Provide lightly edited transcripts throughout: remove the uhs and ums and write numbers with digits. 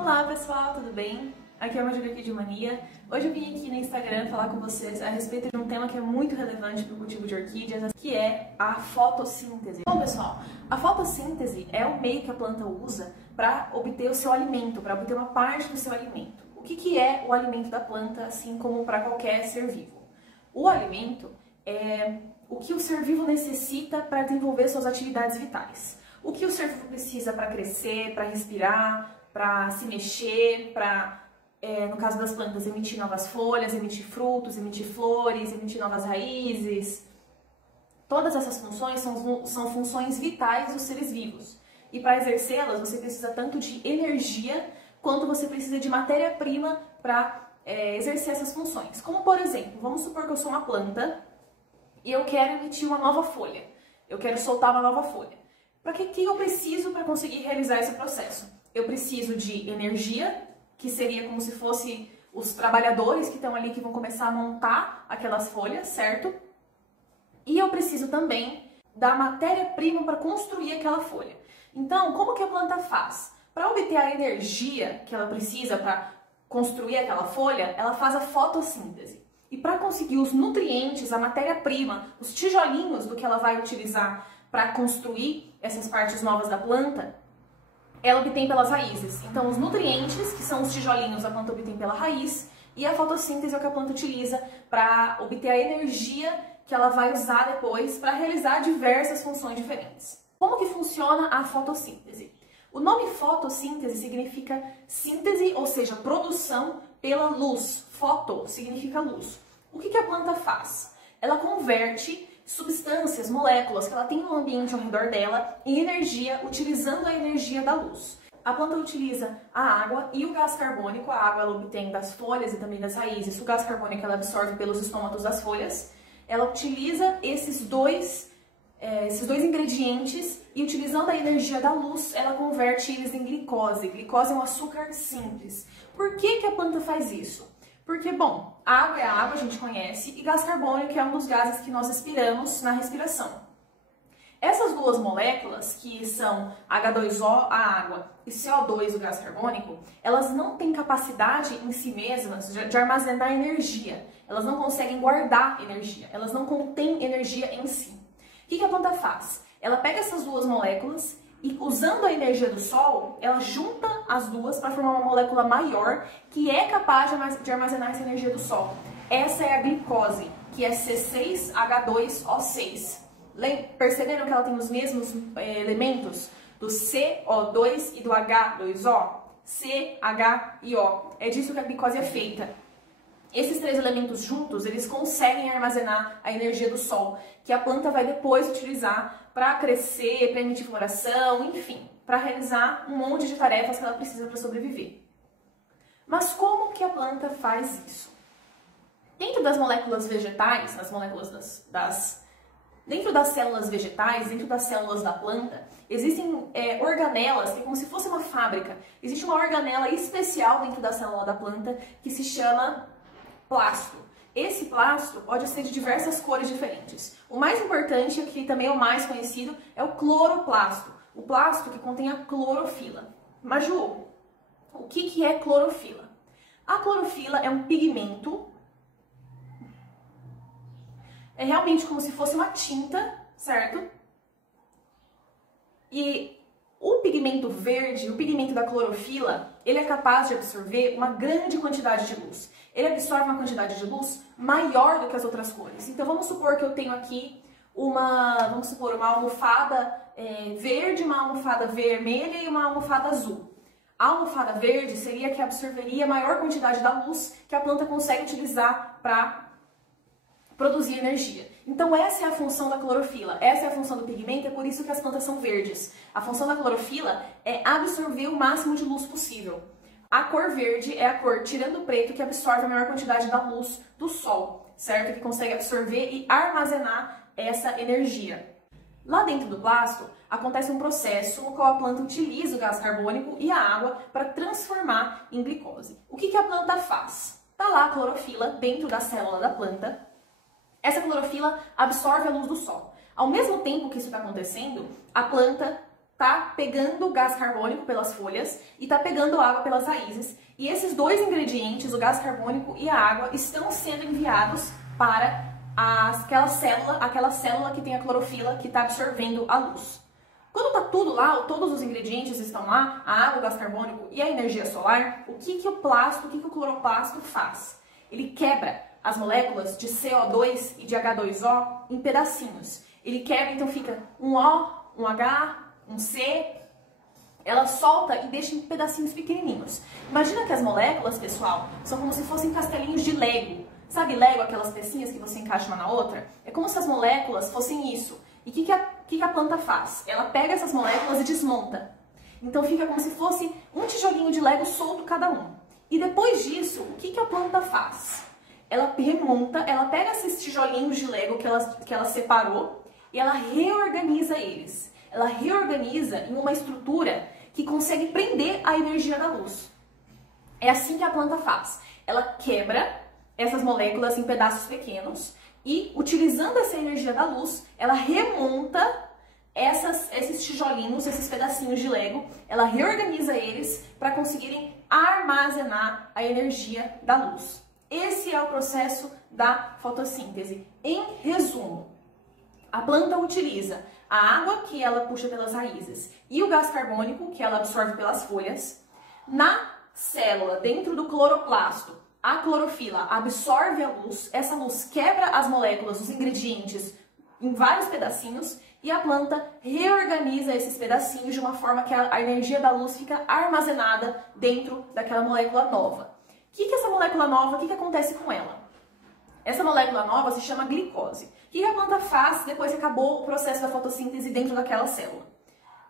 Olá pessoal, tudo bem? Aqui é a Maju aqui de Mania. Hoje eu vim aqui no Instagram falar com vocês a respeito de um tema que é muito relevante para o cultivo de orquídeas, que é a fotossíntese. Bom pessoal, a fotossíntese é o meio que a planta usa para obter o seu alimento, para obter uma parte do seu alimento. O que é o alimento da planta, assim como para qualquer ser vivo? O alimento é o que o ser vivo necessita para desenvolver suas atividades vitais. O que o ser vivo precisa para crescer, para respirar, para se mexer, para, no caso das plantas, emitir novas folhas, emitir frutos, emitir flores, emitir novas raízes. Todas essas funções são funções vitais dos seres vivos. E para exercê-las, você precisa tanto de energia, quanto você precisa de matéria-prima para exercer essas funções. Como, por exemplo, vamos supor que eu sou uma planta e eu quero emitir uma nova folha. Eu quero soltar uma nova folha. Para que eu preciso para conseguir realizar esse processo? Eu preciso de energia, que seria como se fosse os trabalhadores que estão ali, que vão começar a montar aquelas folhas, certo? E eu preciso também da matéria-prima para construir aquela folha. Então, como que a planta faz? Para obter a energia que ela precisa para construir aquela folha, ela faz a fotossíntese. E para conseguir os nutrientes, a matéria-prima, os tijolinhos do que ela vai utilizar para construir essas partes novas da planta, ela obtém pelas raízes. Então, os nutrientes, que são os tijolinhos, a planta obtém pela raiz, e a fotossíntese é o que a planta utiliza para obter a energia que ela vai usar depois para realizar diversas funções diferentes. Como que funciona a fotossíntese? O nome fotossíntese significa síntese, ou seja, produção pela luz. Foto significa luz. O que a planta faz? Ela converte substâncias, moléculas que ela tem no ambiente ao redor dela em energia, utilizando a energia da luz. A planta utiliza a água e o gás carbônico. A água ela obtém das folhas e também das raízes. O gás carbônico ela absorve pelos estômatos das folhas. Ela utiliza esses dois ingredientes e, utilizando a energia da luz, ela converte eles em glicose. Glicose é um açúcar simples. Por que a planta faz isso? Porque, bom, a água é a água, a gente conhece, e gás carbônico é um dos gases que nós respiramos na respiração. Essas duas moléculas, que são H2O, a água, e CO2, o gás carbônico, elas não têm capacidade em si mesmas de armazenar energia. Elas não conseguem guardar energia, elas não contêm energia em si. O que a planta faz? Ela pega essas duas moléculas e, usando a energia do sol, ela junta as duas para formar uma molécula maior que é capaz de armazenar essa energia do sol. Essa é a glicose, que é C6H2O6. Perceberam que ela tem os mesmos elementos do CO2 e do H2O? C, H e O. É disso que a glicose é feita. Esses três elementos juntos, eles conseguem armazenar a energia do sol, que a planta vai depois utilizar para crescer, para emitir floração, enfim, para realizar um monte de tarefas que ela precisa para sobreviver. Mas como que a planta faz isso? Dentro das moléculas vegetais, dentro das células vegetais, dentro das células da planta, existem organelas, que é como se fosse uma fábrica. Existe uma organela especial dentro da célula da planta que se chama plasto. Esse plasto pode ser de diversas cores diferentes. O mais importante, que também é o mais conhecido, é o cloroplasto. O plasto que contém a clorofila. Maju, o que é clorofila? A clorofila é um pigmento. É realmente como se fosse uma tinta, certo? E o pigmento verde, o pigmento da clorofila, ele é capaz de absorver uma grande quantidade de luz. Ele absorve uma quantidade de luz maior do que as outras cores. Então vamos supor que eu tenho aqui uma almofada verde, uma almofada vermelha e uma almofada azul. A almofada verde seria a que absorveria a maior quantidade da luz que a planta consegue utilizar para produzir energia. Então essa é a função da clorofila, essa é a função do pigmento, é por isso que as plantas são verdes. A função da clorofila é absorver o máximo de luz possível. A cor verde é a cor, tirando o preto, que absorve a maior quantidade da luz do sol, certo? Que consegue absorver e armazenar essa energia. Lá dentro do plasto, acontece um processo no qual a planta utiliza o gás carbônico e a água para transformar em glicose. O que a planta faz? Está lá a clorofila dentro da célula da planta. Essa clorofila absorve a luz do sol. Ao mesmo tempo que isso está acontecendo, a planta tá pegando gás carbônico pelas folhas e tá pegando água pelas raízes. E esses dois ingredientes, o gás carbônico e a água, estão sendo enviados para aquela célula que tem a clorofila que está absorvendo a luz. Quando tá tudo lá, todos os ingredientes estão lá, a água, o gás carbônico e a energia solar, o que o cloroplasto faz? Ele quebra as moléculas de CO2 e de H2O em pedacinhos. Ele quebra, então fica um O, um H, um C, ela solta e deixa em pedacinhos pequenininhos. Imagina que as moléculas, pessoal, são como se fossem castelinhos de Lego. Sabe Lego, aquelas pecinhas que você encaixa uma na outra? É como se as moléculas fossem isso. E o que a planta faz? Ela pega essas moléculas e desmonta. Então fica como se fosse um tijolinho de Lego solto cada um. E depois disso, o que a planta faz? Ela remonta, ela pega esses tijolinhos de Lego que ela separou e ela reorganiza eles. Ela reorganiza em uma estrutura que consegue prender a energia da luz. É assim que a planta faz. Ela quebra essas moléculas em pedaços pequenos e, utilizando essa energia da luz, ela remonta esses tijolinhos, esses pedacinhos de Lego, ela reorganiza eles para conseguirem armazenar a energia da luz. Esse é o processo da fotossíntese. Em resumo, a planta utiliza a água que ela puxa pelas raízes e o gás carbônico que ela absorve pelas folhas. Na célula, dentro do cloroplasto, a clorofila absorve a luz, essa luz quebra as moléculas, os ingredientes, em vários pedacinhos e a planta reorganiza esses pedacinhos de uma forma que a energia da luz fica armazenada dentro daquela molécula nova. O que é essa molécula nova? O que acontece com ela? Essa molécula nova se chama glicose. O que a planta faz depois que acabou o processo da fotossíntese dentro daquela célula?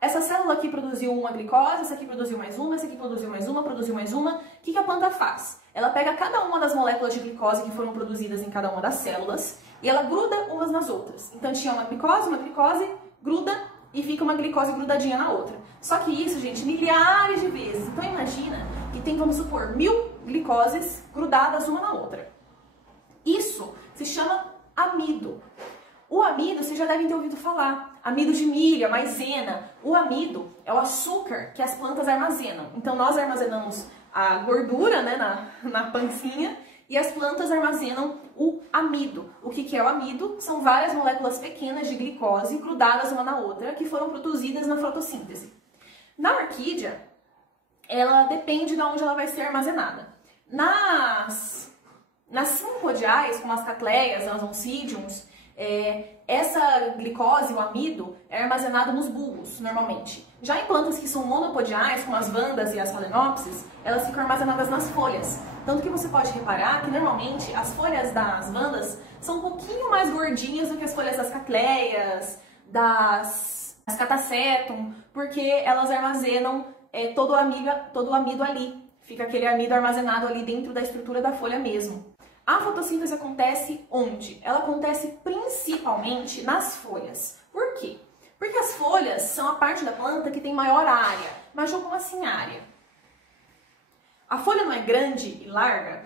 Essa célula aqui produziu uma glicose, essa aqui produziu mais uma, essa aqui produziu mais uma, produziu mais uma. O que a planta faz? Ela pega cada uma das moléculas de glicose que foram produzidas em cada uma das células e ela gruda umas nas outras. Então tinha uma glicose, gruda e fica uma glicose grudadinha na outra. Só que isso, gente, milhares de vezes. Então imagina que tem, vamos supor, 1000 glicoses grudadas uma na outra. Isso se chama amido. O amido, vocês já devem ter ouvido falar. Amido de milho, a maisena. O amido é o açúcar que as plantas armazenam. Então nós armazenamos a gordura, né, na pancinha e as plantas armazenam o amido. O que é o amido? São várias moléculas pequenas de glicose grudadas uma na outra que foram produzidas na fotossíntese. Na orquídea, ela depende de onde ela vai ser armazenada. Nas simpodiais, como as catleias, as oncidiums, essa glicose, o amido, é armazenado nos bulbos, normalmente. Já em plantas que são monopodiais, como as vandas e as phalaenopsis, elas ficam armazenadas nas folhas. Tanto que você pode reparar que, normalmente, as folhas das vandas são um pouquinho mais gordinhas do que as folhas das catleias, das catasetum, porque elas armazenam todo o amido ali. Fica aquele amido armazenado ali dentro da estrutura da folha mesmo. A fotossíntese acontece onde? Ela acontece principalmente nas folhas. Por quê? Porque as folhas são a parte da planta que tem maior área. Mas como assim área? A folha não é grande e larga?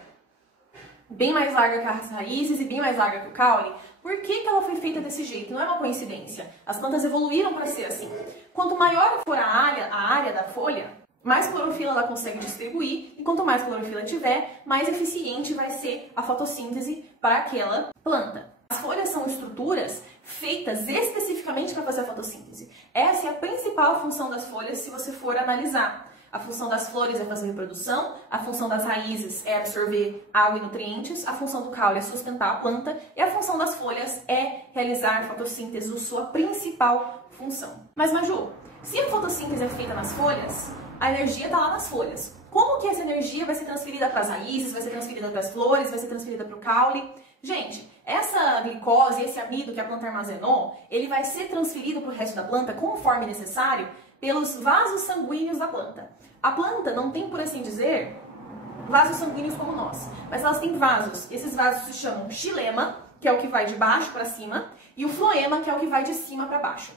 Bem mais larga que as raízes e bem mais larga que o caule? Por que ela foi feita desse jeito? Não é uma coincidência. As plantas evoluíram para ser assim. Quanto maior for a área da folha, mais clorofila ela consegue distribuir, e quanto mais clorofila tiver, mais eficiente vai ser a fotossíntese para aquela planta. As folhas são estruturas feitas especificamente para fazer a fotossíntese. Essa é a principal função das folhas se você for analisar. A função das flores é fazer reprodução, a função das raízes é absorver água e nutrientes, a função do caule é sustentar a planta e a função das folhas é realizar fotossíntese, sua principal função. Mas Maju, se a fotossíntese é feita nas folhas, a energia está lá nas folhas. Como que essa energia vai ser transferida para as raízes, vai ser transferida para as flores, vai ser transferida para o caule? Gente, essa glicose, esse amido que a planta armazenou, ele vai ser transferido para o resto da planta conforme necessário pelos vasos sanguíneos da planta. A planta não tem, por assim dizer, vasos sanguíneos como nós, mas elas têm vasos. Esses vasos se chamam xilema, que é o que vai de baixo para cima, e o floema, que é o que vai de cima para baixo.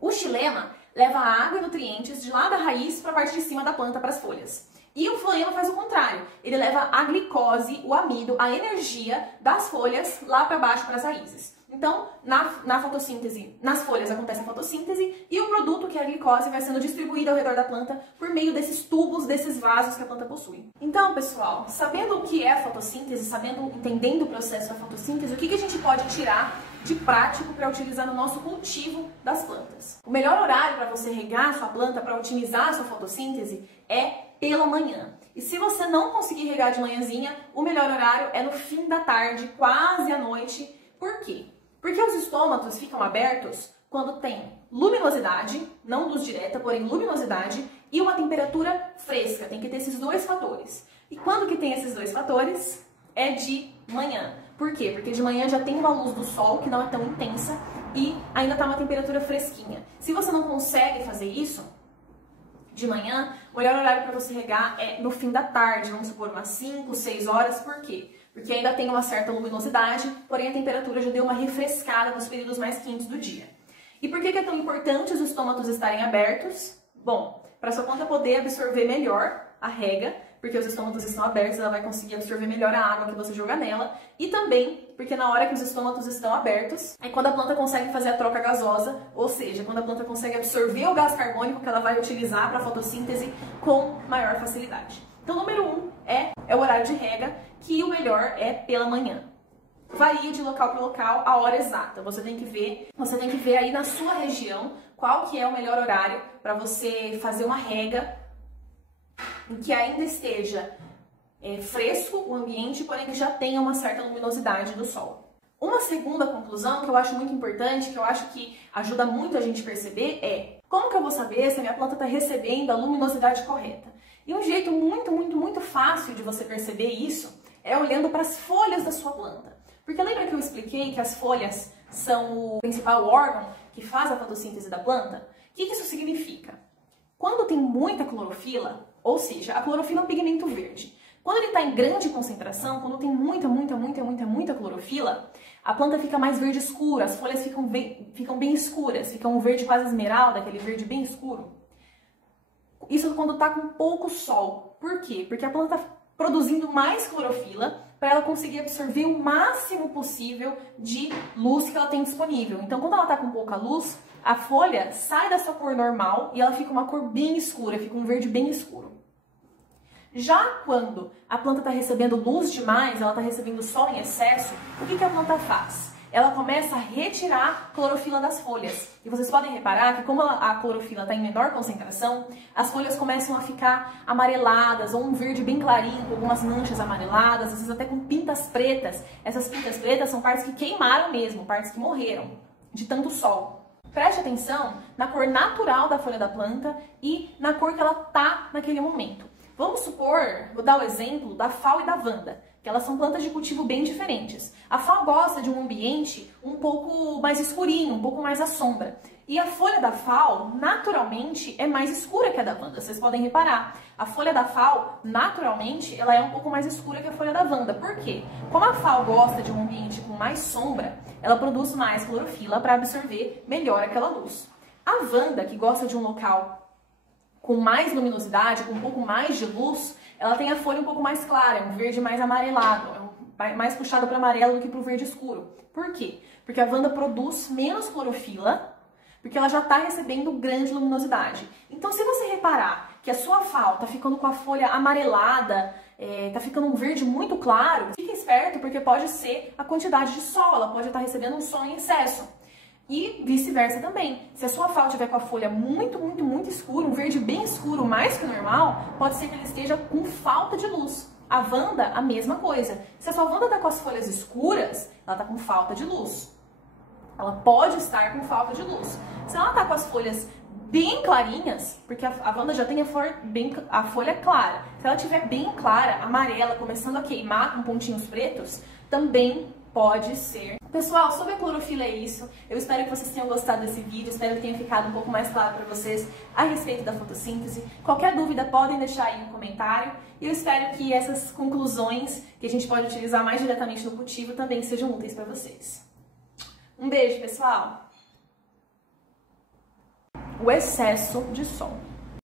O xilema leva água e nutrientes de lá da raiz para a parte de cima da planta, para as folhas. E o floema faz o contrário. Ele leva a glicose, o amido, a energia das folhas lá para baixo, para as raízes. Então, na fotossíntese, nas folhas acontece a fotossíntese e o produto, que é a glicose, vai sendo distribuído ao redor da planta por meio desses tubos, desses vasos que a planta possui. Então, pessoal, sabendo o que é a fotossíntese, entendendo o processo da fotossíntese, o que a gente pode tirar de prático para utilizar no nosso cultivo das plantas? O melhor horário para você regar a sua planta, para otimizar a sua fotossíntese, é pela manhã. E se você não conseguir regar de manhãzinha, o melhor horário é no fim da tarde, quase à noite. Por quê? Porque os estômatos ficam abertos quando tem luminosidade, não luz direta, porém luminosidade, e uma temperatura fresca. Tem que ter esses dois fatores. E quando que tem esses dois fatores? É de manhã. Por quê? Porque de manhã já tem uma luz do sol que não é tão intensa e ainda está uma temperatura fresquinha. Se você não consegue fazer isso de manhã, o melhor horário para você regar é no fim da tarde, vamos supor umas 5, 6 horas. Por quê? Porque ainda tem uma certa luminosidade, porém a temperatura já deu uma refrescada nos períodos mais quentes do dia. E por que é tão importante os estômatos estarem abertos? Bom, para sua planta poder absorver melhor a rega, porque os estômatos estão abertos, ela vai conseguir absorver melhor a água que você joga nela, e também porque na hora que os estômatos estão abertos, é quando a planta consegue fazer a troca gasosa, ou seja, quando a planta consegue absorver o gás carbônico que ela vai utilizar para a fotossíntese com maior facilidade. Então, número 1 é o horário de rega, que o melhor é pela manhã. Varia de local para local a hora exata. Você tem que ver aí na sua região qual que é o melhor horário para você fazer uma rega em que ainda esteja fresco o ambiente, porém que já tenha uma certa luminosidade do sol. Uma segunda conclusão que eu acho muito importante, que eu acho que ajuda muito a gente perceber é: como que eu vou saber se a minha planta está recebendo a luminosidade correta? E um jeito muito fácil de você perceber isso é olhando para as folhas da sua planta. Porque lembra que eu expliquei que as folhas são o principal órgão que faz a fotossíntese da planta? O que isso significa? Quando tem muita clorofila, ou seja, a clorofila é um pigmento verde. Quando ele está em grande concentração, quando tem muita clorofila, a planta fica mais verde escura, as folhas ficam bem escuras, ficam um verde quase esmeralda, aquele verde bem escuro. Isso quando está com pouco sol. Por quê? Porque a planta está produzindo mais clorofila para ela conseguir absorver o máximo possível de luz que ela tem disponível. Então, quando ela está com pouca luz, a folha sai da sua cor normal e ela fica uma cor bem escura, fica um verde bem escuro. Já quando a planta está recebendo luz demais, ela está recebendo sol em excesso, o que a planta faz? Ela começa a retirar clorofila das folhas. E vocês podem reparar que como a clorofila está em menor concentração, as folhas começam a ficar amareladas, ou um verde bem clarinho, com algumas manchas amareladas, às vezes até com pintas pretas. Essas pintas pretas são partes que queimaram mesmo, partes que morreram de tanto sol. Preste atenção na cor natural da folha da planta e na cor que ela tá naquele momento. Vamos supor, vou dar o exemplo da FAO e da Wanda, que elas são plantas de cultivo bem diferentes. A FAO gosta de um ambiente um pouco mais escurinho, um pouco mais à sombra. E a folha da FAO, naturalmente, é mais escura que a da Wanda. Vocês podem reparar. A folha da FAO, naturalmente, ela é um pouco mais escura que a folha da Wanda. Por quê? Como a FAO gosta de um ambiente com mais sombra, ela produz mais clorofila para absorver melhor aquela luz. A Wanda, que gosta de um local com mais luminosidade, com um pouco mais de luz, ela tem a folha um pouco mais clara, é um verde mais amarelado, é mais puxado para amarelo do que para o verde escuro. Por quê? Porque a Wanda produz menos clorofila, porque ela já está recebendo grande luminosidade. Então, se você reparar que a sua FAO está ficando com a folha amarelada, está ficando um verde muito claro, fique esperto, porque pode ser a quantidade de sol, ela pode estar recebendo um sol em excesso. E vice-versa também. Se a sua FAO estiver com a folha muito escura, um verde bem escuro, mais que o normal, pode ser que ela esteja com falta de luz. A Wanda, a mesma coisa. Se a sua Wanda está com as folhas escuras, ela está com falta de luz. Ela pode estar com falta de luz. Se ela está com as folhas bem clarinhas, porque a Wanda já tem a folha clara. Se ela estiver bem clara, amarela, começando a queimar com pontinhos pretos, também pode ser. Pessoal, sobre a clorofila é isso. Eu espero que vocês tenham gostado desse vídeo, espero que tenha ficado um pouco mais claro para vocês a respeito da fotossíntese. Qualquer dúvida podem deixar aí no comentário. E eu espero que essas conclusões que a gente pode utilizar mais diretamente no cultivo também sejam úteis para vocês. Um beijo, pessoal! O excesso de sol.